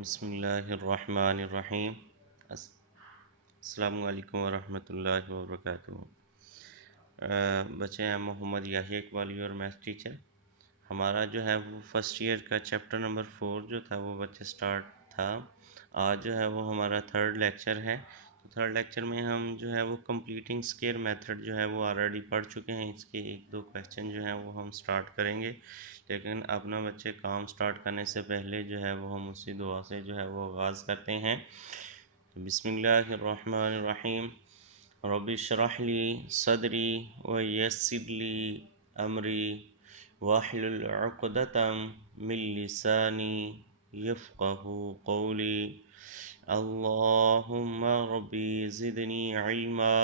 बिस्मिल्लाहिर्रहमानिर्रहीम। अस्सलामु अलैकुम वरहमतुल्लाहि वबरकातुहू। बच्चे हैं मोहम्मद याहिया इकबाली और मैथ टीचर। हमारा जो है वो फर्स्ट ईयर का चैप्टर नंबर 4 जो था वो बच्चे स्टार्ट था। आज जो है वो हमारा थर्ड लेक्चर है। तो थर्ड लेक्चर में हम जो है वो कंप्लीटिंग स्क्वायर मेथड जो है वो ऑलरेडी पढ़ चुके हैं। इसके एक दो क्वेश्चन जो हैं वो हम स्टार्ट करेंगे, लेकिन अपना बच्चे काम स्टार्ट करने से पहले जो है वो हम उसी दुआ से जो है वो आगाज़ करते हैं। तो बिस्मिल्लाहिर्रहमानिर्रहीम। रब्बि इश्रह ली सदरी व यस्सिर ली अमरी वाहलुल उक़दतम मिन लिसानी यफ़क़हू क़ौली। अल्लाहुम्मा रब्बी ज़िदनी इल्मा।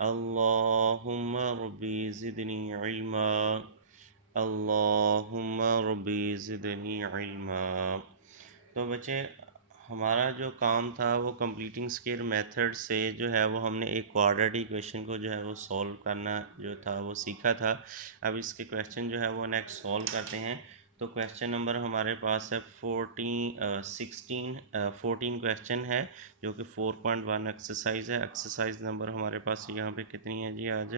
अल्लाहुम्मा रब्बी ज़िदनी इल्मा। अल्लाहुम्मा रब्बी ज़िदनी इल्मा। तो बच्चे हमारा जो काम था वो कंप्लीटिंग स्क्वायर मेथड से जो है वो हमने एक क्वाड्रेटिक इक्वेशन को जो है वो सॉल्व करना जो था वो सीखा था। अब इसके क्वेश्चन जो है वो नेक्स्ट सॉल्व करते हैं। तो क्वेश्चन नंबर हमारे पास है 14 क्वेश्चन है जो कि 4.1 एक्सरसाइज है। एक्सरसाइज नंबर हमारे पास यहाँ पे कितनी है जी? आज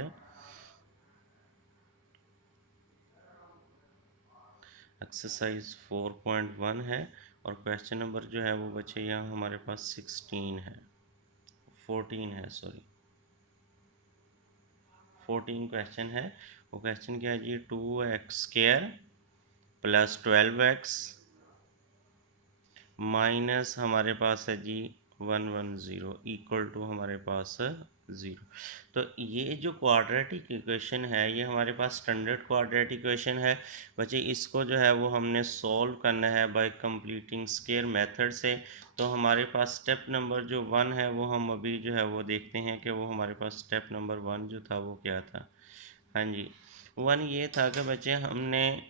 एक्सरसाइज 4.1 है और क्वेश्चन नंबर जो है वो बच्चे यहाँ हमारे पास 16 है, 14 है, सॉरी 14 क्वेश्चन है। वो क्वेश्चन क्या है जी? 2x² प्लस 12x माइनस हमारे पास है जी 110 इक्वल टू हमारे पास 0। तो ये जो क्वाड्रेटिक इक्वेशन है ये हमारे पास स्टैंडर्ड क्वाड्रेटिक इक्वेशन है बच्चे। इसको जो है वो हमने सॉल्व करना है बाय कंप्लीटिंग स्क्वायर मेथड से। तो हमारे पास स्टेप नंबर जो 1 है वो हम अभी जो है वो देखते हैं कि वो हमारे पास स्टेप नंबर 1 जो था वो क्या था। हाँ जी, 1 ये था कि बच्चे हमने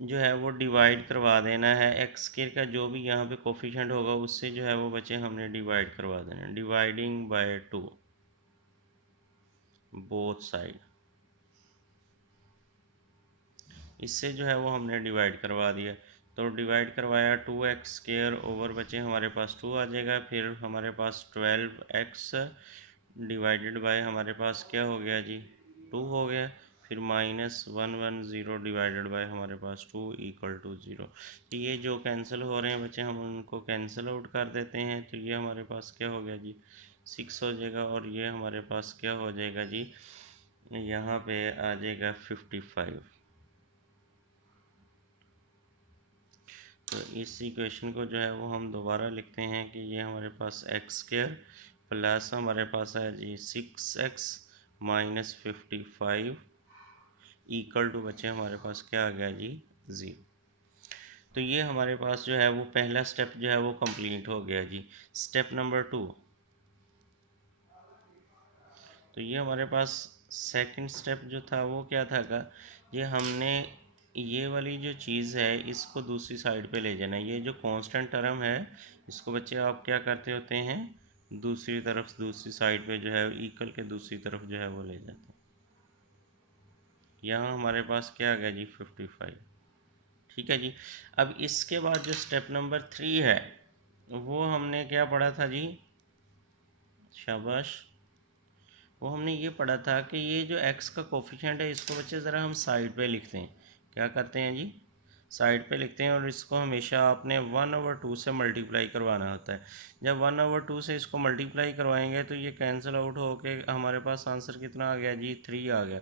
जो है वो डिवाइड करवा देना है एक्स स्क्वायर का जो भी यहाँ पे कोफिशिएंट होगा उससे जो है वो बच्चे हमने डिवाइड करवा देना है। डिवाइडिंग बाय 2 बोथ साइड, इससे जो है वो हमने डिवाइड करवा दिया। तो डिवाइड करवाया 2x² ओवर बच्चे हमारे पास 2 आ जाएगा। फिर हमारे पास 12x डिवाइडेड बाय हमारे पास क्या हो गया जी? 2 हो गया। फिर -110 डिवाइडेड बाय हमारे पास 2 इक्वल टू 0। तो ये जो कैंसिल हो रहे हैं बच्चे हम उनको कैंसिल आउट कर देते हैं। तो ये हमारे पास क्या हो गया जी? 6 हो जाएगा। और ये हमारे पास क्या हो जाएगा जी? यहाँ पे आ जाएगा 55। तो इस इक्वेशन को जो है वो हम दोबारा लिखते हैं कि ये हमारे पास x² प्लस हमारे पास है जी 6x माइनस 55 इक्वल टू बच्चे हमारे पास क्या आ गया जी? 0। तो ये हमारे पास जो है वो पहला स्टेप जो है वो कंप्लीट हो गया जी। स्टेप नंबर 2, तो ये हमारे पास सेकंड स्टेप जो था वो क्या था का? ये हमने ये वाली जो चीज़ है इसको दूसरी साइड पे ले जाना है। ये जो कांस्टेंट टर्म है इसको बच्चे आप क्या करते होते हैं? दूसरी तरफ, दूसरी साइड पे जो है इक्वल के दूसरी तरफ जो है वो ले जाते हैं। यहाँ हमारे पास क्या आ गया जी? 55। ठीक है जी। अब इसके बाद जो स्टेप नंबर 3 है वो हमने क्या पढ़ा था जी? शाबाश। वो हमने ये पढ़ा था कि ये जो x का कोफिशिएंट है इसको बच्चे ज़रा हम साइड पे लिखते हैं। क्या करते हैं जी? साइड पे लिखते हैं और इसको हमेशा आपने 1/2 से मल्टीप्लाई करवाना होता है। जब 1/2 से इसको मल्टीप्लाई करवाएंगे तो ये कैंसिल आउट होके हमारे पास आंसर कितना आ गया जी? 3 आ गया।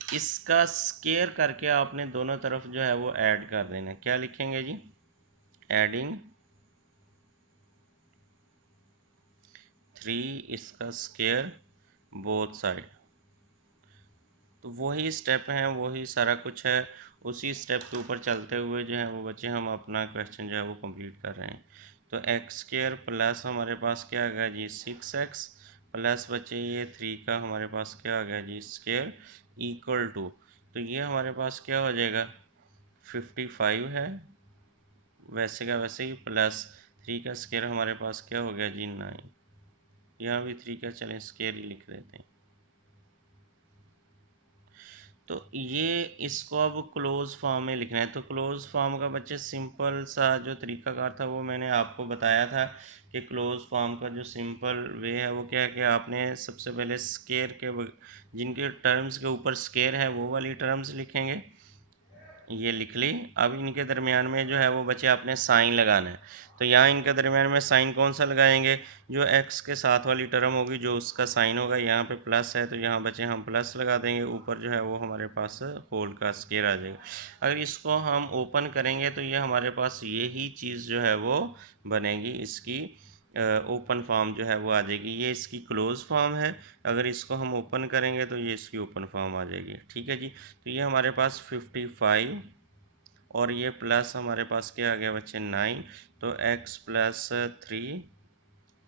इसका स्क्वायर करके आपने दोनों तरफ जो है वो ऐड कर देना है। क्या लिखेंगे जी? एडिंग 3 इसका स्क्वायर बोथ साइड। तो वही स्टेप हैं, वही सारा कुछ है। उसी स्टेप के ऊपर चलते हुए जो है वो बच्चे हम अपना क्वेश्चन जो है वो कंप्लीट कर रहे हैं। तो x² प्लस हमारे पास क्या आ गया जी? 6x प्लस बच्चे ये 3 का हमारे पास क्या आ गया जी? स्क्वायर इक्वल टू, तो ये हमारे पास क्या हो जाएगा? 55 है वैसे का वैसे ही, प्लस 3 का स्क्वायर हमारे पास क्या हो गया जी? 9। यहाँ भी 3 का चलें स्क्वायर ही लिख देते हैं। तो ये इसको अब क्लोज फॉर्म में लिखना है। तो क्लोज फॉर्म का बच्चे सिंपल सा जो तरीकाकार था वो मैंने आपको बताया था कि क्लोज फॉर्म का जो सिंपल वे है वो क्या है कि आपने सबसे पहले स्केयर के जिनके टर्म्स के ऊपर स्केयर है वो वाली टर्म्स लिखेंगे, ये लिख ली। अब इनके दरमियान में जो है वो बच्चे आपने साइन लगाना है। तो यहाँ इनके दरमियान में साइन कौन सा लगाएंगे, जो x के साथ वाली टर्म होगी जो उसका साइन होगा, यहाँ पे प्लस है तो यहाँ बच्चे हम प्लस लगा देंगे, ऊपर जो है वो हमारे पास होल का स्केयर आ जाएगा। अगर इसको हम ओपन करेंगे तो ये हमारे पास यही चीज़ जो है वो बनेगी, इसकी ओपन फॉर्म जो है वो आ जाएगी। ये इसकी क्लोज फॉर्म है, अगर इसको हम ओपन करेंगे तो ये इसकी ओपन फॉर्म आ जाएगी। ठीक है जी। तो ये हमारे पास 55 और ये प्लस हमारे पास क्या आ गया बच्चे 9, तो x प्लस 3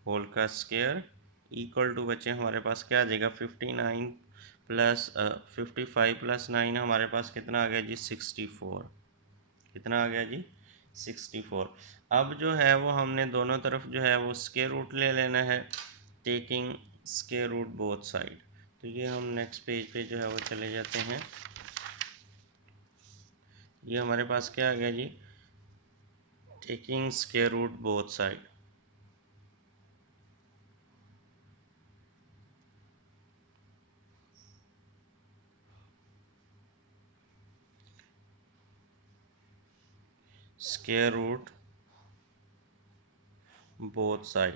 होल का स्केयर इक्वल टू बच्चे हमारे पास क्या आ जाएगा 59 प्लस 55 प्लस 9 हमारे पास कितना आ गया जी 64। कितना आ गया जी 64। अब जो है वो हमने दोनों तरफ जो है वो स्केयर रूट ले लेना है, taking square root both side. तो ये हम नेक्स्ट पेज पे जो है वो चले जाते हैं। ये हमारे पास क्या आ गया जी, taking square root both side. Square root both side,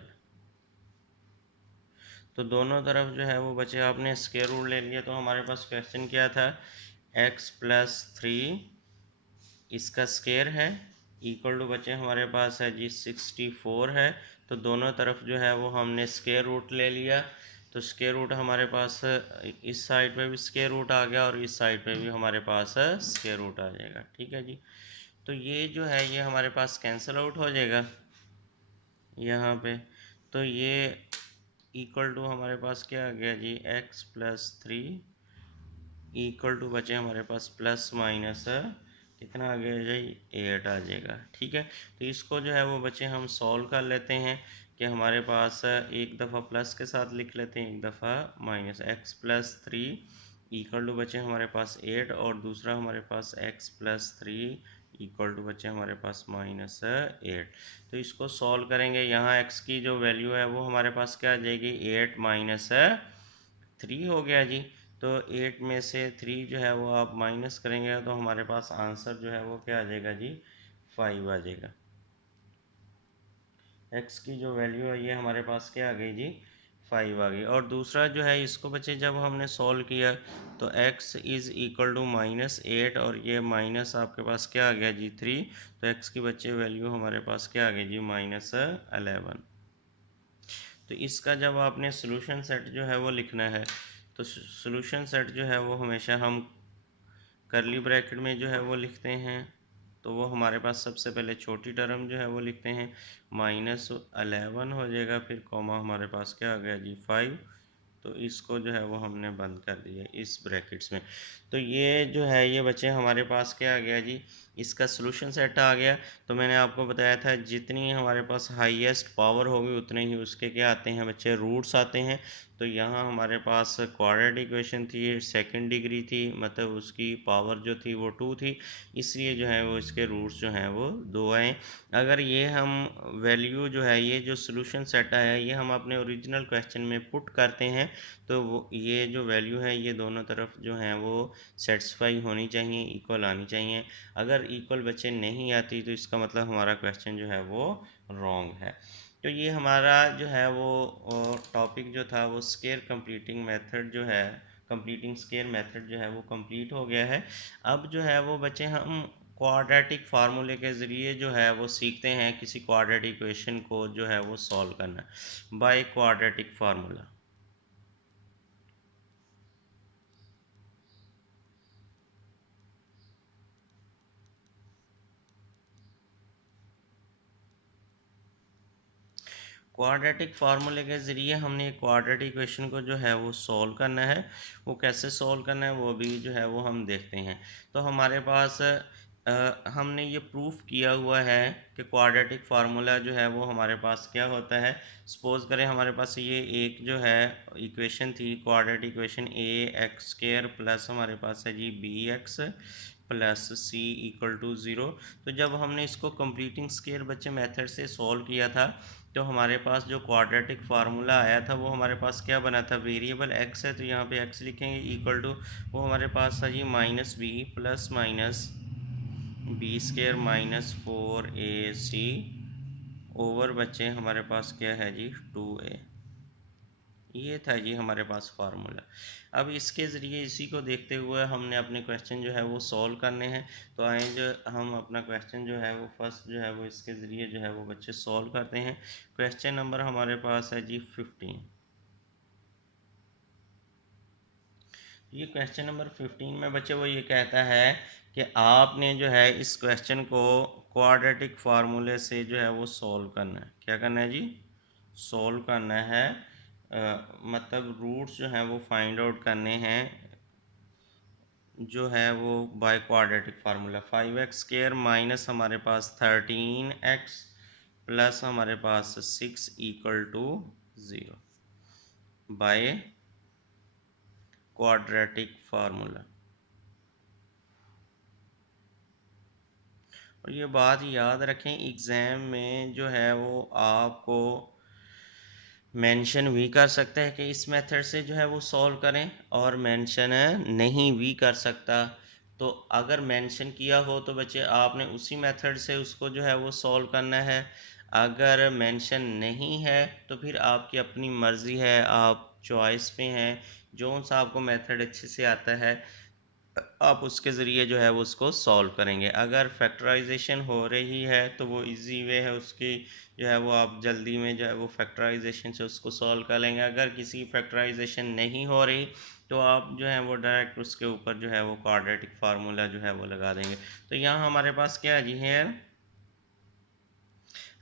तो दोनों तरफ जो है वो बचे आपने स्केयर रूट ले लिया। तो हमारे पास क्वेश्चन क्या था, x प्लस 3 इसका स्केयर है इक्वल टू बचे हमारे पास है जी 64 है। तो दोनों तरफ जो है वो हमने स्केयर रूट ले लिया। तो स्केयर रूट हमारे पास इस साइड पे भी स्केयर रूट आ गया और इस साइड पे भी हमारे पास स्केयर रूट आ जाएगा। ठीक है जी। तो ये जो है ये हमारे पास कैंसिल आउट हो जाएगा यहाँ पे। तो ये इक्वल टू हमारे पास क्या आ गया जी x प्लस 3 इक्वल टू बचे हमारे पास प्लस माइनस कितना आ गया जी 8 आ जाएगा। ठीक है। तो इसको जो है वो बच्चे हम सॉल्व कर लेते हैं कि हमारे पास एक दफ़ा प्लस के साथ लिख लेते हैं, एक दफ़ा minus. x plus 3 equal to बचे हमारे पास 8 और दूसरा हमारे पास x प्लस 3 इक्वल टू बचे हमारे पास माइनस 8। तो इसको सॉल्व करेंगे, यहाँ x की जो वैल्यू है वो हमारे पास क्या आ जाएगी 8 माइनस 3 हो गया जी। तो 8 में से 3 जो है वो आप माइनस करेंगे तो हमारे पास आंसर जो है वो क्या आ जाएगा जी 5 आ जाएगा। x की जो वैल्यू है ये हमारे पास क्या आ गई जी 5 आ गई। और दूसरा जो है इसको बच्चे जब हमने सॉल्व किया तो x इज़ इक्वल टू -8 और ये माइनस आपके पास क्या आ गया जी 3। तो x की बच्चे वैल्यू हमारे पास क्या आ गई जी -11। तो इसका जब आपने सोल्यूशन सेट जो है वो लिखना है तो सोल्यूशन सेट जो है वो हमेशा हम करली ब्रैकेट में जो है वो लिखते हैं। तो वो हमारे पास सबसे पहले छोटी टर्म जो है वो लिखते हैं -11 हो जाएगा, फिर कॉमा हमारे पास क्या आ गया जी 5। तो इसको जो है वो हमने बंद कर दिया इस ब्रैकेट्स में। तो ये जो है ये बच्चे हमारे पास क्या आ गया जी इसका सोल्यूशन सेट आ गया। तो मैंने आपको बताया था जितनी हमारे पास हाईएस्ट पावर होगी उतने ही उसके क्या आते हैं बच्चे रूट्स आते हैं। तो यहाँ हमारे पास क्वाड्रेटिक इक्वेशन थी, सेकंड डिग्री थी, मतलब उसकी पावर जो थी वो 2 थी, इसलिए जो है वो इसके रूट्स जो हैं वो 2 आए। अगर ये हम वैल्यू जो है ये जो सोल्यूशन सेट आया है ये हम अपने ओरिजिनल क्वेश्चन में पुट करते हैं तो वो ये जो वैल्यू है ये दोनों तरफ जो हैं वो सेटिस्फाई होनी चाहिए, इक्वल आनी चाहिए। अगर इक्वल बच्चे नहीं आती तो इसका मतलब हमारा क्वेश्चन जो है वो रॉन्ग है। तो ये हमारा जो है वो टॉपिक जो था वो स्केयर कंप्लीटिंग मेथड जो है, कंप्लीटिंग स्केयर मेथड जो है वो कंप्लीट हो गया है। अब जो है वो बच्चे हम क्वाड्रेटिक फार्मूले के ज़रिए जो है वो सीखते हैं किसी क्वाड्रेटिक इक्वेशन को जो है वो सॉल्व करना बाय क्वाड्रेटिक फार्मूला। क्वाड्रेटिक फार्मूले के ज़रिए हमने क्वाड्रेटिक इक्वेशन को जो है वो सॉल्व करना है। वो कैसे सॉल्व करना है वो भी जो है वो हम देखते हैं। तो हमारे पास हमने ये प्रूफ किया हुआ है कि क्वाड्रेटिक फार्मूला जो है वो हमारे पास क्या होता है। सपोज करें हमारे पास ये एक जो है इक्वेशन थी, quadratic equation a x square plus हमारे पास है जी b x plus c equal to zero. तो जब हमने इसको कंप्लीटिंग स्क्वायर बच्चे मेथड से सॉल्व किया था तो हमारे पास जो क्वाड्रेटिक फार्मूला आया था वो हमारे पास क्या बना था, वेरिएबल एक्स है तो यहाँ पे एक्स लिखेंगे इक्वल टू वो हमारे पास था जी minus b plus minus b square minus 4ac over बच्चे हमारे पास क्या है जी 2a। ये था जी हमारे पास फार्मूला। अब इसके ज़रिए इसी को देखते हुए हमने अपने क्वेश्चन जो है वो सॉल्व करने हैं। तो आए जो हम अपना क्वेश्चन जो है वो फर्स्ट जो है वो इसके ज़रिए जो है वो बच्चे सॉल्व करते हैं। क्वेश्चन नंबर हमारे पास है जी 15। ये क्वेश्चन नंबर 15 में बच्चे वो ये कहता है कि आपने जो है इस क्वेश्चन को क्वाड्रेटिक फार्मूले से जो है वो सॉल्व करना है। क्या करना है जी, सॉल्व करना है। मतलब रूट्स जो हैं वो फाइंड आउट करने हैं जो है वो bye quadratic formula. 5x² minus हमारे पास 13x प्लस हमारे पास 6 equal to 0 by quadratic formula. और ये बात याद रखें एग्ज़ाम में जो है वो आपको मेंशन भी कर सकता है कि इस मेथड से जो है वो सॉल्व करें और मेंशन नहीं भी कर सकता। तो अगर मेंशन किया हो तो बच्चे आपने उसी मेथड से उसको जो है वो सॉल्व करना है। अगर मेंशन नहीं है तो फिर आपकी अपनी मर्ज़ी है, आप चॉइस पे हैं, जो सा आपको मेथड अच्छे से आता है आप उसके ज़रिए जो है वो उसको सॉल्व करेंगे। अगर फैक्टराइजेशन हो रही है तो वो इजी वे है उसकी, जो है वो आप जल्दी में जो है वो फैक्टराइजेशन से उसको सॉल्व कर लेंगे। अगर किसी फैक्टराइजेशन नहीं हो रही तो आप जो है वो डायरेक्ट उसके ऊपर जो है वो क्वाड्रेटिक फार्मूला जो है वो लगा देंगे। तो यहाँ हमारे पास क्या है जी है,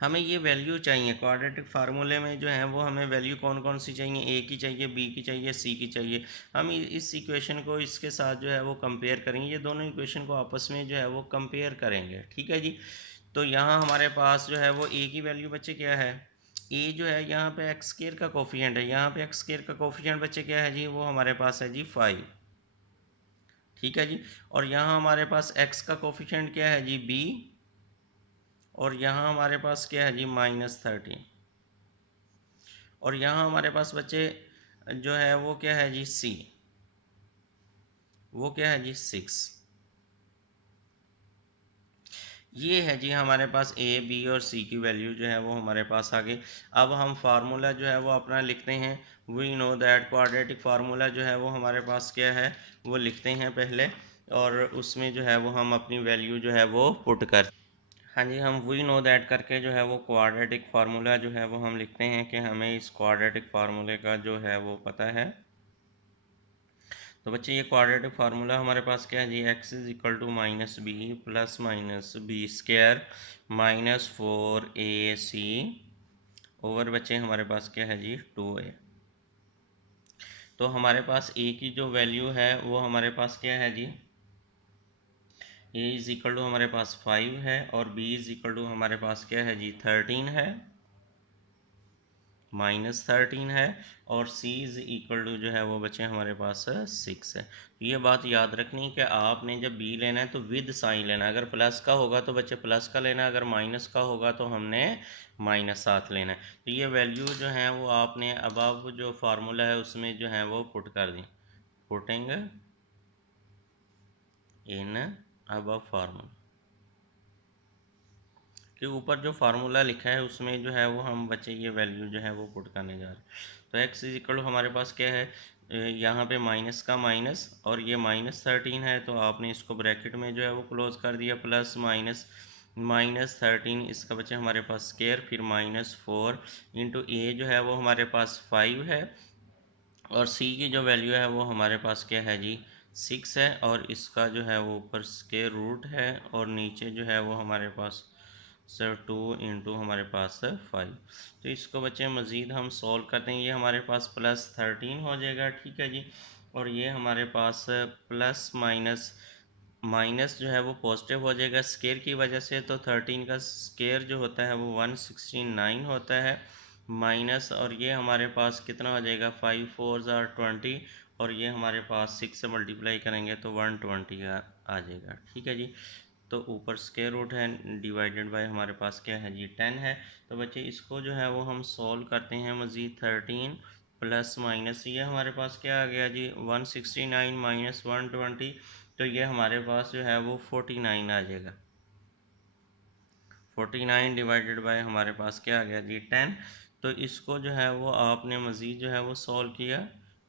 हमें ये वैल्यू चाहिए क्वाड्रेटिक फार्मूले में जो है वो हमें वैल्यू कौन कौन सी चाहिए, ए की चाहिए, बी की चाहिए, सी की चाहिए। हम इस इक्वेशन को इसके साथ जो है वो कंपेयर करेंगे, ये दोनों इक्वेशन को आपस में जो है वो कंपेयर करेंगे। ठीक है जी। तो यहाँ हमारे पास जो है वो ए की वैल्यू बच्चे क्या है, ए जो है यहाँ पे एक्स स्क्वायर का कोफिशिएंट है, यहाँ पे एक्स स्क्वायर का कोफिशिएंट बच्चे क्या है जी, वो हमारे पास है जी 5। ठीक है जी। और यहाँ हमारे पास एक्स का कोफिशिएंट क्या है जी बी, और यहाँ हमारे पास क्या है जी -13। और यहाँ हमारे पास बच्चे जो है वो क्या है जी सी, वो क्या है जी 6। ये है जी हमारे पास ए बी और सी की वैल्यू जो है वो हमारे पास आ गई। अब हम फार्मूला जो है वो अपना लिखते हैं। We know that quadratic formula जो है वो हमारे पास क्या है वो लिखते हैं पहले, और उसमें जो है वो हम अपनी वैल्यू जो है वो पुट कर, हाँ जी, हम वी नो दैट करके जो है वो क्वाड्रेटिक फार्मूला जो है वो हम लिखते हैं कि हमें इस क्वाड्रेटिक फार्मूले का जो है वो पता है। तो बच्चे ये क्वाड्रेटिक फार्मूला हमारे पास क्या है जी, x is equal to minus b plus minus b square minus 4ac over बच्चे हमारे पास क्या है जी 2a। तो हमारे पास a की जो वैल्यू है वो हमारे पास क्या है जी, a इज इक्वल टू हमारे पास 5 है, और b इज इक्वल टू हमारे पास क्या है जी 13 है, -13 है, और c इज़ इक्वल टू जो है वो बचे हमारे पास 6 है। तो ये बात याद रखनी कि आपने जब b लेना है तो विद साइन लेना है। अगर प्लस का होगा तो बच्चे प्लस का लेना है, अगर माइनस का होगा तो हमने माइनस साथ लेना है। तो ये वैल्यू जो है वो आपने अब जो फार्मूला है उसमें जो है वो पुट कर दी, पुटिंग इन अब फार्मूला के ऊपर जो फार्मूला लिखा है उसमें जो है वो हम बच्चे ये वैल्यू जो है वो पुट करने जा रहे हैं। तो x इज इक्वल हमारे पास क्या है, यहाँ पे माइनस का माइनस, और ये -13 है तो आपने इसको ब्रैकेट में जो है वो क्लोज कर दिया, प्लस माइनस -13 इसका बच्चे हमारे पास स्केयर, फिर -4 इंटू ए जो है वो हमारे पास 5 है, और सी की जो वैल्यू है वो हमारे पास क्या है जी 6 है, और इसका जो है वो ऊपर स्केयर रूट है, और नीचे जो है वो हमारे पास सर 2 इंटू हमारे पास है 5। तो इसको बच्चे मज़ीद हम सॉल्व करते हैं, ये हमारे पास +13 हो जाएगा। ठीक है जी। और ये हमारे पास प्लस माइनस माइनस जो है वो पॉजिटिव हो जाएगा स्केयर की वजह से, तो 13 का स्केयर जो होता है वो 169 होता है माइनस, और ये हमारे पास कितना हो जाएगा 5 4 ज़ार 20, और ये हमारे पास 6 से मल्टीप्लाई करेंगे तो 120 आ जाएगा। ठीक है जी। तो ऊपर स्क्वायर रूट है, डिवाइडेड बाय हमारे पास क्या है जी 10 है। तो बच्चे इसको जो है वो हम सॉल्व करते हैं मज़ीद 13 प्लस माइनस, ये हमारे पास क्या आ गया जी 169 माइनस 120, तो ये हमारे पास जो है वो 49 आ जाएगा। 49 डिवाइडेड बाय हमारे पास क्या आ गया जी 10। तो इसको जो है वो आपने मज़ीद जो है वो सॉल्व किया,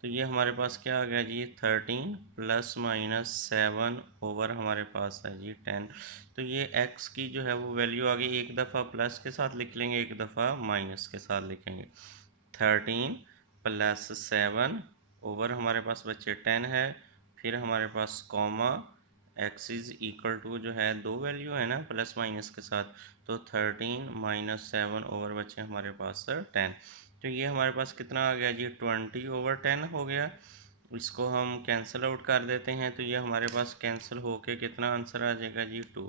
तो ये हमारे पास क्या आ गया जी 13 प्लस माइनस 7 ओवर हमारे पास है जी 10। तो ये x की जो है वो वैल्यू आ गई, एक दफ़ा प्लस के साथ लिख लेंगे, एक दफ़ा माइनस के साथ लिखेंगे। 13 प्लस 7 ओवर हमारे पास बच्चे 10 है, फिर हमारे पास comma x is equal to जो है दो वैल्यू है ना प्लस माइनस के साथ, तो 13 माइनस 7 ओवर बचे हमारे पास 10। तो ये हमारे पास कितना आ गया जी 20 ओवर 10 हो गया। इसको हम कैंसिल आउट कर देते हैं, तो ये हमारे पास कैंसिल होके कितना आंसर आ जाएगा जी 2।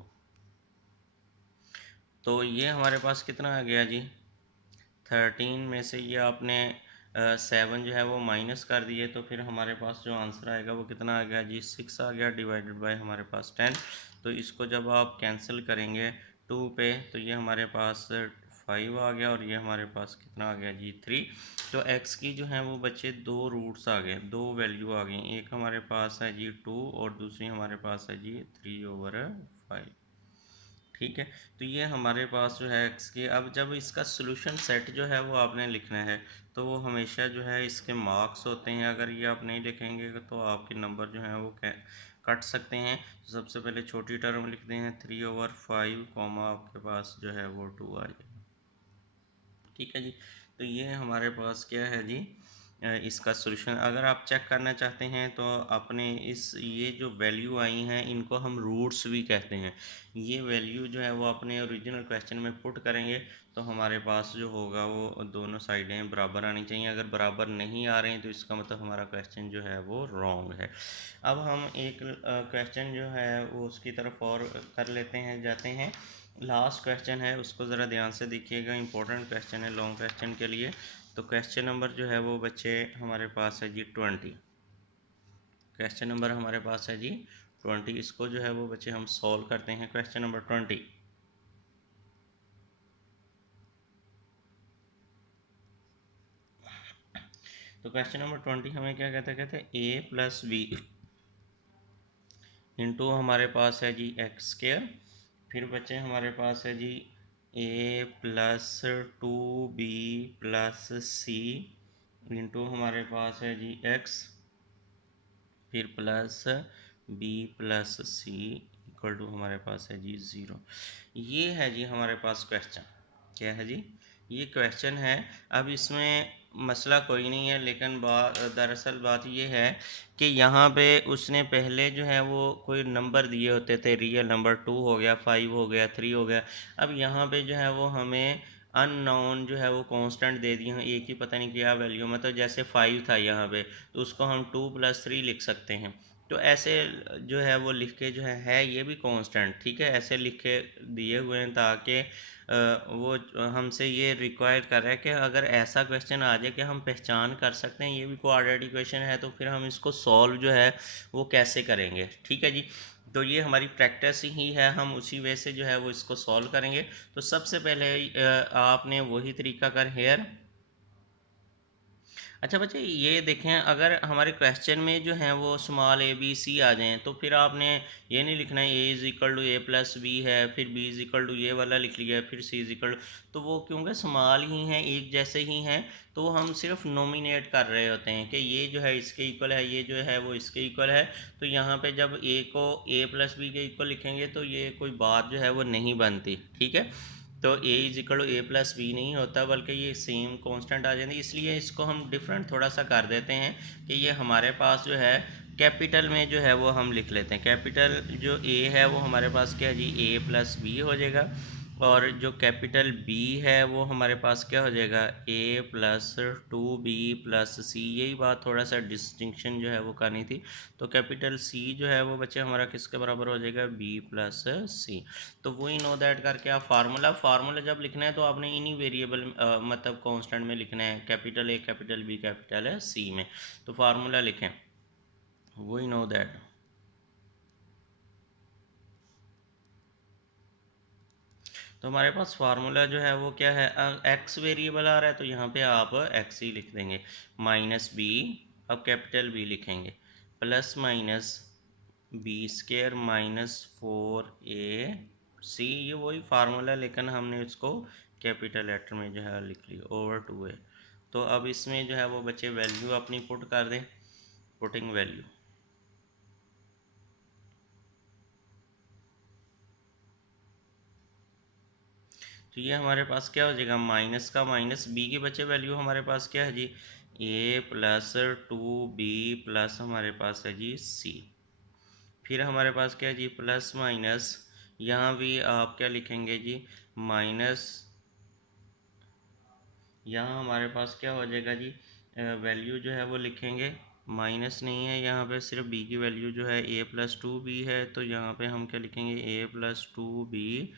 तो ये हमारे पास कितना आ गया जी 13 में से ये आपने 7 जो है वो माइनस कर दिए, तो फिर हमारे पास जो आंसर आएगा वो कितना आ गया जी 6 आ गया डिवाइडेड बाय हमारे पास 10। तो इसको जब आप कैंसिल करेंगे 2 पे, तो ये हमारे पास 5 आ गया, और ये हमारे पास कितना आ गया जी 3। तो x की जो है वो बच्चे दो रूट्स आ गए, दो वैल्यू आ गई, एक हमारे पास है जी 2 और दूसरी हमारे पास है जी 3 ओवर 5। ठीक है। तो ये हमारे पास जो है x की, अब जब इसका सोल्यूशन सेट जो है वो आपने लिखना है, तो वो हमेशा जो है इसके मार्क्स होते हैं, अगर ये आप नहीं लिखेंगे तो आपके नंबर जो हैं वो कट सकते हैं। तो सबसे पहले छोटी टर्म लिखते हैं 3 ओवर 5 कॉमा आपके पास जो है वो 2 आ जाएगा। ठीक है जी। तो ये हमारे पास क्या है जी इसका सॉल्यूशन। अगर आप चेक करना चाहते हैं तो अपने इस ये जो वैल्यू आई हैं इनको हम रूट्स भी कहते हैं। ये वैल्यू जो है वो अपने ओरिजिनल क्वेश्चन में पुट करेंगे, तो हमारे पास जो होगा वो दोनों साइडें बराबर आनी चाहिए। अगर बराबर नहीं आ रहे हैं तो इसका मतलब हमारा क्वेश्चन जो है वो रॉन्ग है। अब हम एक क्वेश्चन जो है वो उसकी तरफ और कर लेते हैं, जाते हैं। लास्ट क्वेश्चन है, उसको ज़रा ध्यान से देखिएगा, इंपॉर्टेंट क्वेश्चन है लॉन्ग क्वेश्चन के लिए। तो क्वेश्चन नंबर जो है वो बच्चे हमारे पास है जी 20। क्वेश्चन नंबर हमारे पास है जी 20। इसको जो है वो बच्चे हम सॉल्व करते हैं। Question number 20। तो क्वेश्चन नंबर 20 हमें क्या कहते हैं ए प्लस बी इंटू हमारे पास है जी एक्स स्क्र, फिर बच्चे हमारे पास है जी a plus 2b plus c into हमारे पास है जी एक्स, फिर plus b plus c equal to हमारे पास है जी 0। ये है जी हमारे पास क्वेश्चन। क्या है जी ये क्वेश्चन है। अब इसमें मसला कोई नहीं है, लेकिन दरअसल बात ये है कि यहाँ पे उसने पहले जो है वो कोई नंबर दिए होते थे, रियल नंबर 2 हो गया, 5 हो गया, 3 हो गया। अब यहाँ पे जो है वो हमें अननोन जो है वो कांस्टेंट दे दिए हैं, एक ही पता नहीं क्या वैल्यू, मतलब जैसे 5 था यहाँ पे तो उसको हम 2 + 3 लिख सकते हैं। तो ऐसे जो है वो लिख के जो है ये भी कांस्टेंट, ठीक है, ऐसे लिख के दिए हुए हैं ताकि वो हमसे ये रिक्वायर कर रहा है कि अगर ऐसा क्वेश्चन आ जाए कि हम पहचान कर सकते हैं ये भी क्वाड्रेटिक क्वेश्चन है, तो फिर हम इसको सॉल्व जो है वो कैसे करेंगे। ठीक है जी। तो ये हमारी प्रैक्टिस ही है, हम उसी वे से जो है वो इसको सॉल्व करेंगे। तो सबसे पहले आपने वही तरीका कर हेयर। अच्छा बच्चे ये देखें, अगर हमारे क्वेश्चन में जो हैं वो स्मॉल ए बी सी आ जाएँ तो फिर आपने ये नहीं लिखना है a is equal to a plus b है, फिर बी इज़ इक्वल टू ये वाला लिख लिया है, फिर सी इज़ इक्वल, तो वो क्योंकि स्मॉल ही हैं, एक जैसे ही हैं, तो हम सिर्फ नोमिनेट कर रहे होते हैं कि ये जो है इसके इक्वल है, ये जो है वो इसके इक्वल है। तो यहाँ पे जब ए को ए प्लस बी के इक्वल लिखेंगे तो ये कोई बात जो है वो नहीं बनती। ठीक है। तो a is equal to a plus b नहीं होता, बल्कि ये सेम कांस्टेंट आ जाती है। इसलिए इसको हम डिफरेंट थोड़ा सा कर देते हैं कि ये हमारे पास जो है कैपिटल में जो है वो हम लिख लेते हैं। कैपिटल जो ए है वो हमारे पास क्या है जी ए प्लस बी हो जाएगा, और जो कैपिटल बी है वो हमारे पास क्या हो जाएगा, ए प्लस टू बी प्लस सी। यही बात थोड़ा सा डिस्टिंक्शन जो है वो करनी थी। तो कैपिटल सी जो है वो बच्चे हमारा किसके बराबर हो जाएगा, बी प्लस सी। तो वही नो दैट करके आप फार्मूला जब लिखना है तो आपने इन्हीं वेरिएबल मतलब कांस्टेंट में लिखना है, capital A capital B capital है सी में। तो फार्मूला लिखें, वही नो दैट। तो हमारे पास फार्मूला जो है वो क्या है, एक्स वेरिएबल आ रहा है तो यहाँ पे आप एक्स ही लिख देंगे, माइनस बी, अब कैपिटल बी लिखेंगे, plus minus b square minus 4ac। ये वही फार्मूला लेकिन हमने इसको कैपिटल लेटर में जो है लिख लिया, ओवर 2a। तो अब इसमें जो है वो बच्चे वैल्यू अपनी पुट कर दें, पुटिंग वैल्यू। तो ये हमारे पास क्या हो जाएगा, माइनस का माइनस, बी के बच्चे वैल्यू हमारे पास क्या है जी, a plus to be plus हमारे पास है जी सी। फिर हमारे पास क्या है जी, प्लस माइनस, यहाँ भी आप क्या लिखेंगे जी, माइनस, यहाँ हमारे पास क्या हो जाएगा जी, वैल्यू जो है वो लिखेंगे, माइनस नहीं है यहाँ पे, सिर्फ बी की वैल्यू जो है ए प्लस टू बी है, तो यहाँ पे हम क्या लिखेंगे, ए प्लस टू बी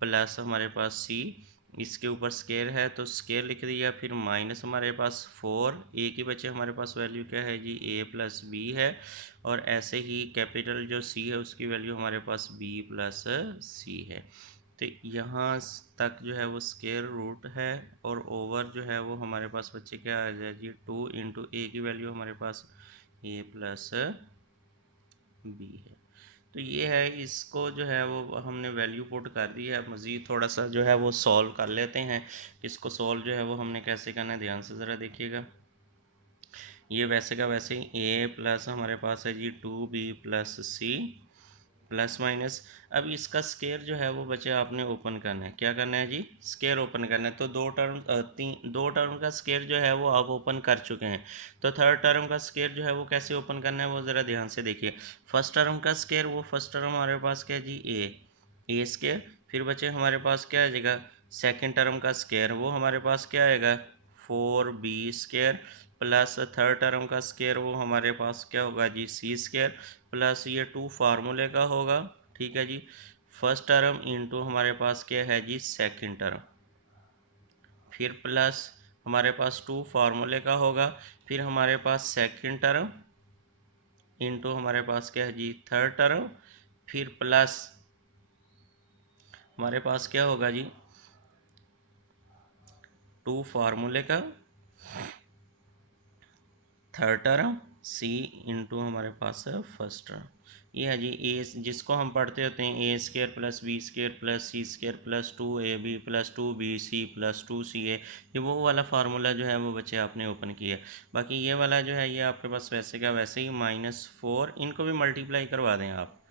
प्लस हमारे पास सी, इसके ऊपर स्केयर है तो स्केयर लिख दिया, फिर माइनस हमारे पास 4, ए के बच्चे हमारे पास वैल्यू क्या है जी, ए प्लस बी है, और ऐसे ही कैपिटल जो सी है उसकी वैल्यू हमारे पास बी प्लस सी है। तो यहाँ तक जो है वो स्केयर रूट है, और ओवर जो है वो हमारे पास बच्चे क्या आ जाए जी, 2 × ए की वैल्यू हमारे पास ए प्लस बी है। तो ये है, इसको जो है वो हमने वैल्यू पुट कर दी है। अब मज़ीद थोड़ा सा जो है वो सॉल्व कर लेते हैं। इसको सॉल्व जो है वो हमने कैसे करना है, ध्यान से ज़रा देखिएगा। ये वैसे का वैसे ही, ए प्लस हमारे पास है जी 2b plus c plus minus. अब इसका स्केयर जो है वो बच्चे आपने ओपन करना है, क्या करना है जी, स्केयर ओपन करना है। तो दो टर्म का स्केयर जो है वो आप ओपन कर चुके हैं, तो थर्ड टर्म का स्केयर जो है वो कैसे ओपन करना है वो ज़रा ध्यान से देखिए। फर्स्ट टर्म का स्केयर, वो फर्स्ट टर्म हमारे पास क्या है जी, ए स्केयर। फिर बच्चे हमारे पास क्या आ जाएगा, सेकेंड टर्म का स्केयर, वो हमारे पास क्या आएगा, 4b² प्लस थर्ड टर्म का स्केयर, वो हमारे पास क्या होगा जी, सी स्केयर, प्लस ये 2 फार्मूले का होगा, ठीक है जी। फर्स्ट टर्म इंटू हमारे पास क्या है जी, सेकंड टर्म, फिर प्लस हमारे पास 2 फार्मूले का होगा, फिर हमारे पास सेकंड टर्म इंटू हमारे पास क्या है जी, थर्ड टर्म, फिर प्लस हमारे पास क्या होगा जी, 2 फार्मूले का, थर्ड टर्म, सी इंटू हमारे पास है फर्स्ट टर्म। ये है जी ए, जिसको हम पढ़ते होते हैं a square plus b square plus c square plus 2ab plus 2bc plus 2ca। ये वो वाला फार्मूला जो है वो बच्चे आपने ओपन किया है। बाकी ये वाला जो है ये आपके पास वैसे का वैसे ही, -4, इनको भी मल्टीप्लाई करवा दें आप।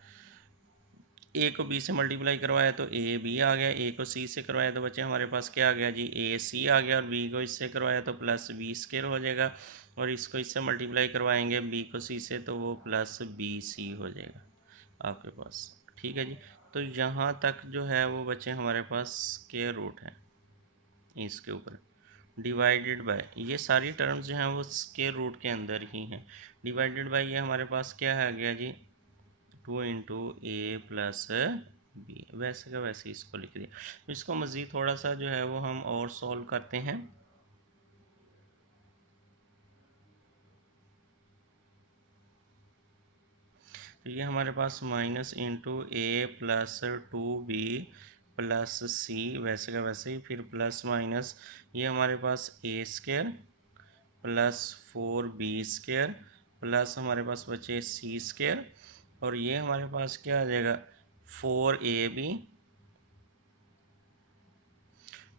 ए को बी से मल्टीप्लाई करवाया तो ए बी आ गया, ए को सी से करवाया तो बच्चे हमारे पास क्या आ गया जी, ए सी आ गया, और बी को इससे करवाया तो प्लस बी स्केयर हो जाएगा, और इसको इससे मल्टीप्लाई करवाएंगे बी को सी से तो वो प्लस बी सी हो जाएगा आपके पास, ठीक है जी। तो यहाँ तक जो है वो बच्चे हमारे पास स्केयर रूट है, इसके ऊपर डिवाइडेड बाय, ये सारी टर्म्स जो हैं वो स्केयर रूट के अंदर ही हैं। डिवाइडेड बाय ये हमारे पास क्या है गया जी, 2 × a प्लस बी, वैसे का वैसे इसको लिख दिया। तो इसको मज़ीद थोड़ा सा जो है वो हम और सॉल्व करते हैं। तो ये हमारे पास -a प्लस 2b प्लस सी, वैसे का वैसे ही, फिर प्लस माइनस ये हमारे पास a² प्लस 4b² प्लस हमारे पास बचे c², और ये हमारे पास क्या आ जाएगा, 4ab,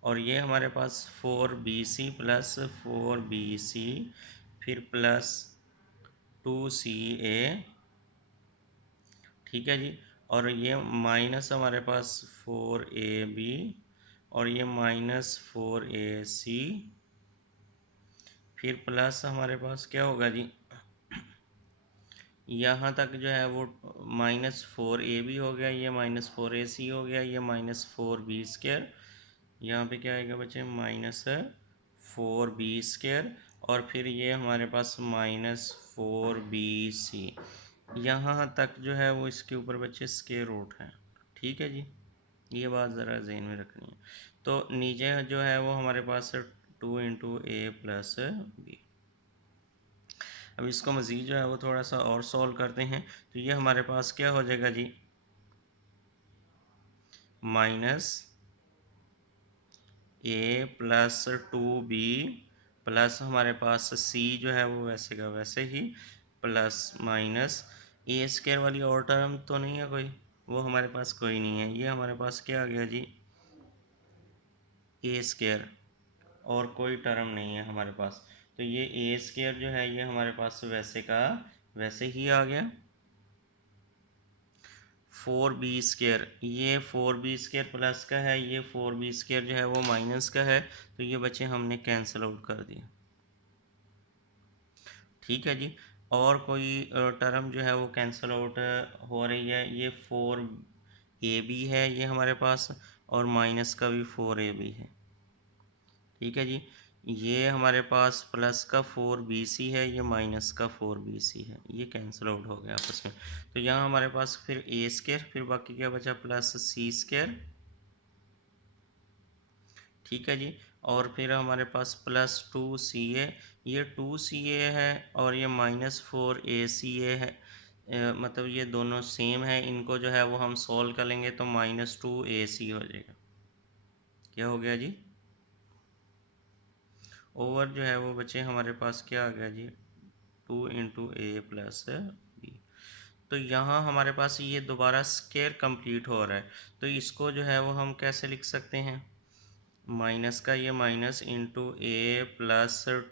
और ये हमारे पास 4bc प्लस 4bc, फिर प्लस 2ca, ठीक है जी। और ये माइनस हमारे पास 4ab, और ये -4ac, फिर प्लस हमारे पास क्या होगा जी, यहाँ तक जो है वो -4a भी हो गया, ये -4ac हो गया, ये -4b²। यहाँ पे क्या आएगा बच्चे, -4b², और फिर ये हमारे पास -4bc। यहाँ तक जो है वो इसके ऊपर बच्चे स्क्वायर रूट है। ठीक है जी, ये बात ज़रा ज़हन में रखनी है। तो नीचे जो है वो हमारे पास 2 × a + b। अब इसको मज़ीद जो है वो थोड़ा सा और सॉल्व करते हैं। तो ये हमारे पास क्या हो जाएगा जी, -a + 2b प्लस हमारे पास c जो है वो वैसे का वैसे ही, प्लस माइनस a² वाली और टर्म तो नहीं है कोई, वो हमारे पास कोई नहीं है। ये हमारे पास क्या आ गया जी, a², और कोई टर्म नहीं है हमारे पास। तो ये a² जो है ये हमारे पास वैसे का वैसे ही आ गया। 4b², ये 4b² प्लस का है, ये 4b² जो है वो माइनस का है। तो ये बच्चे हमने कैंसिल आउट कर दिया। ठीक है जी, और कोई टर्म जो है वो कैंसिल आउट हो रही है। ये 4ab है ये हमारे पास, और माइनस का भी 4ab है। ठीक है जी, ये हमारे पास प्लस का 4bc है, ये माइनस का 4bc है, ये कैंसिल आउट हो गया आपस में। तो यहाँ हमारे पास फिर a², फिर बाकी क्या बचा, प्लस c²। ठीक है जी, और फिर हमारे पास +2ca, ये 2ca है, और ये -4aca है। मतलब ये दोनों सेम है, इनको जो है वो हम सॉल्व कर लेंगे तो -2ac हो जाएगा। क्या हो गया जी, ओवर जो है वो बचे हमारे पास क्या आ गया जी, 2 × a + b। तो यहाँ हमारे पास ये दोबारा स्क्वायर कंप्लीट हो रहा है। तो इसको जो है वो हम कैसे लिख सकते हैं, माइनस का ये minus into a +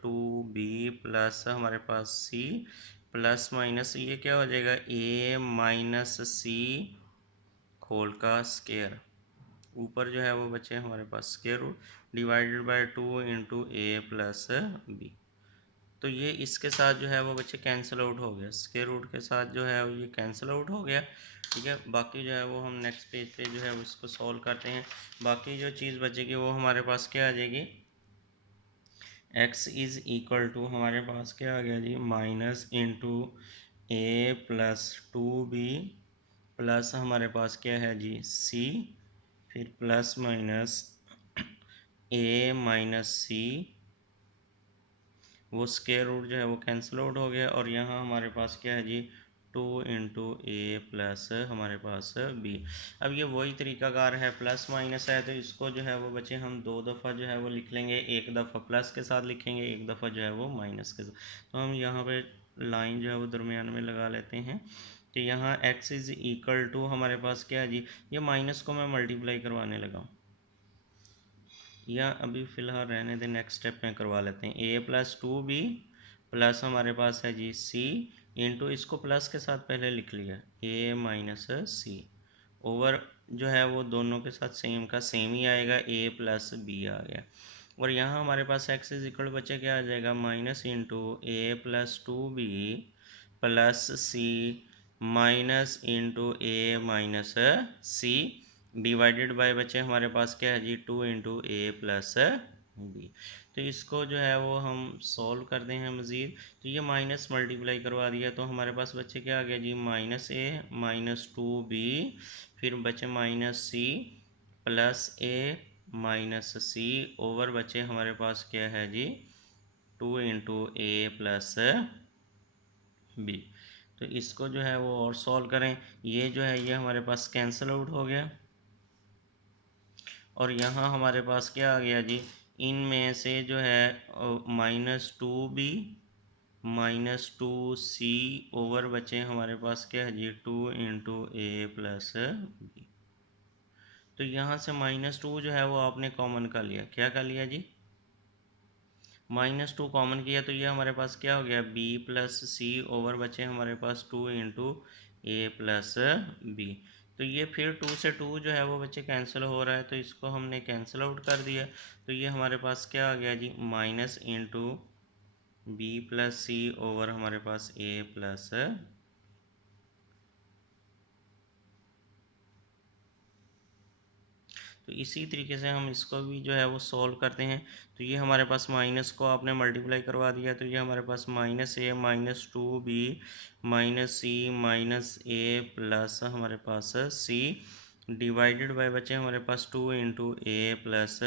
2b plus हमारे पास c प्लस माइनस ये क्या हो जाएगा, a - c होल का स्क्वायर। ऊपर जो है वो बचे हमारे पास square root divided by 2 × a + b। तो ये इसके साथ जो है वो बच्चे कैंसिल आउट हो गया, स्क्वायर रूट के साथ जो है ये कैंसिल आउट हो गया। ठीक है, बाकी जो है वो हम नेक्स्ट पेज पे जो है उसको सॉल्व करते हैं। बाकी जो चीज़ बचेगी वो हमारे पास क्या आ जाएगी, x = हमारे पास क्या आ गया जी, -a + 2b प्लस हमारे पास क्या है जी, c, फिर प्लस माइनस a - c, वो स्क्वायर रूट जो है वो कैंसिल आउट हो गया। और यहाँ हमारे पास क्या है जी, 2 × a प्लस हमारे पास b। अब ये वही तरीकाकार है, प्लस माइनस है, तो इसको जो है वो बच्चे हम 2 दफ़ा जो है वो लिख लेंगे, एक दफ़ा प्लस के साथ लिखेंगे, एक दफ़ा जो है वो माइनस के साथ। तो हम यहाँ पे लाइन जो है वो दरमियान में लगा लेते हैं। तो यहाँ x = हमारे पास क्या है जी, ये माइनस को मैं मल्टीप्लाई करवाने लगा हूँ, या अभी फ़िलहाल रहने दें, नेक्स्ट स्टेप में करवा लेते हैं। a + 2b प्लस हमारे पास है जी c इंटू, इसको प्लस के साथ पहले लिख लिया, a - c ओवर जो है वो दोनों के साथ सेम का सेम ही आएगा, a + b आ गया। और यहाँ हमारे पास x = बच्चे क्या आ जाएगा, minus into a + 2b plus c minus into a - c divided by बचे हमारे पास क्या है जी, 2 × a + b। तो इसको जो है वो हम सॉल्व करते हैं मज़ीद। तो ये माइनस मल्टीप्लाई करवा दिया, तो हमारे पास बच्चे क्या आ गया जी, -a - 2b, फिर बचे -c plus a - c over बचे हमारे पास क्या है जी, 2 × a + b। तो इसको जो है वो और सॉल्व करें, ये जो है ये हमारे पास कैंसिल आउट हो गया। और यहाँ हमारे पास क्या आ गया जी, इनमें से जो है -2b -2c ओवर बचे हमारे पास क्या है जी, 2 × a + b। तो यहाँ से -2 जो है वो आपने कॉमन कर लिया, क्या कर लिया जी, -2 कॉमन किया, तो ये हमारे पास क्या हो गया, b + c ओवर बचे हमारे पास 2 × a + b। तो ये फिर 2 से 2 जो है वो बच्चे कैंसिल हो रहा है, तो इसको हमने कैंसिल आउट कर दिया। तो ये हमारे पास क्या आ गया जी, -(b + c ओवर हमारे पास a + तो इसी तरीके से हम इसको भी जो है वो सॉल्व करते हैं। तो ये हमारे पास माइनस को आपने मल्टीप्लाई करवा दिया, तो ये हमारे पास -a -2b -c -a plus हमारे पास c डिवाइडेड बाय बचे हमारे पास 2 इंटू a प्लस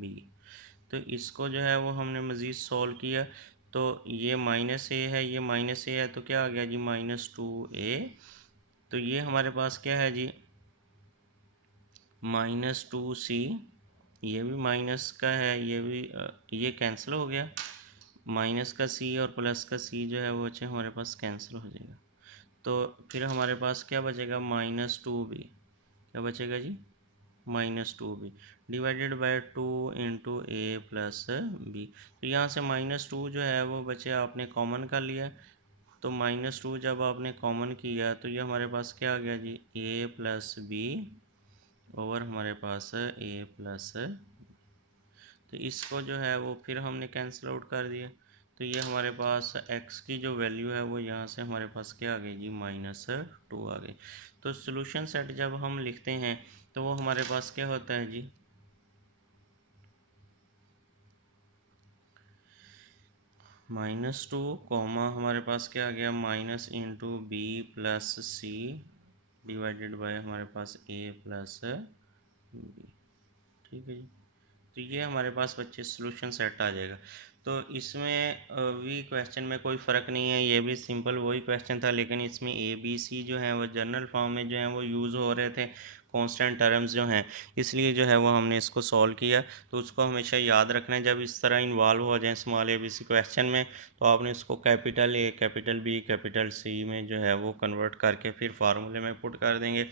b। तो इसको जो है वो हमने मज़ीद सॉल्व किया, तो ये -a है, ये -a है, तो क्या आ गया जी -2a। तो ये हमारे पास क्या है जी -2c, ये भी माइनस का है, ये भी ये कैंसिल हो गया, माइनस का c और प्लस का c जो है वो बच्चे हमारे पास कैंसिल हो जाएगा। तो फिर हमारे पास क्या बचेगा -2b, क्या बचेगा जी -2b divided by 2 into a plus b. तो यहाँ से -2 जो है वो बचे आपने कॉमन कर लिया, तो -2 जब आपने कॉमन किया तो ये हमारे पास क्या आ गया जी a प्लस बी ओवर हमारे पास a प्लस। तो इसको जो है वो फिर हमने कैंसिल आउट कर दिया, तो ये हमारे पास x की जो वैल्यू है वो यहाँ से हमारे पास क्या आ गई जी -2 आ गई। तो सॉल्यूशन सेट जब हम लिखते हैं तो वो हमारे पास क्या होता है जी -2 कॉमा हमारे पास क्या आ गया minus into b plus c divided by हमारे पास a प्लस बी। ठीक है जी, तो ये हमारे पास बच्चे सॉल्यूशन सेट आ जाएगा। तो इसमें भी क्वेश्चन में कोई फ़र्क नहीं है, ये भी सिंपल वही क्वेश्चन था, लेकिन इसमें ए बी सी जो है वो जनरल फॉर्म में जो है वो यूज़ हो रहे थे, कांस्टेंट टर्म्स जो हैं, इसलिए जो है वो हमने इसको सॉल्व किया। तो उसको हमेशा याद रखना है, जब इस तरह इन्वॉल्व हो जाए small A B C question में, तो आपने इसको capital A capital B capital C में जो है वो कन्वर्ट करके फिर फार्मूले में पुट कर देंगे।